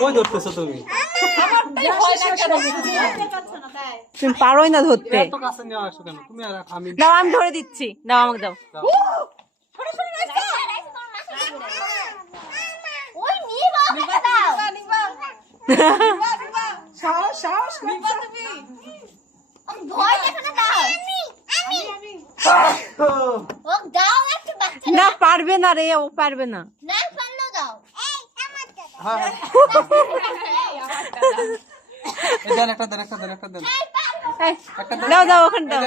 কই ধরতেছো তুমি? তুমি পারোই না ধরতে। এত কাছে নিয়ে আসো কেন তুমি? আর আমি দাও, আমি ধরে দিচ্ছি, দাও আমাকে দাও। না পারবে না রে, ও পারবে না। একটা দেন দাও দাও ওখানে দাও।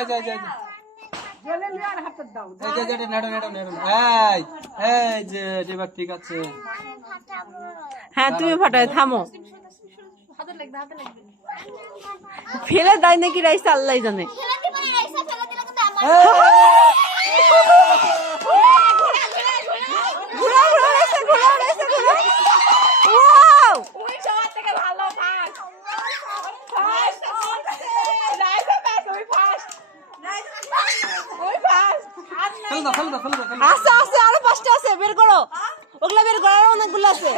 ঠিক আছে। হ্যাঁ তুমি ফাটায়, থামো। ফেলে দেয় নাকি রাইস আল্লাহ জানে। আছে আছে, আরো 5টা আছে, বের করো ওগুলা, বের করো, আরো অনেকগুলো আছে।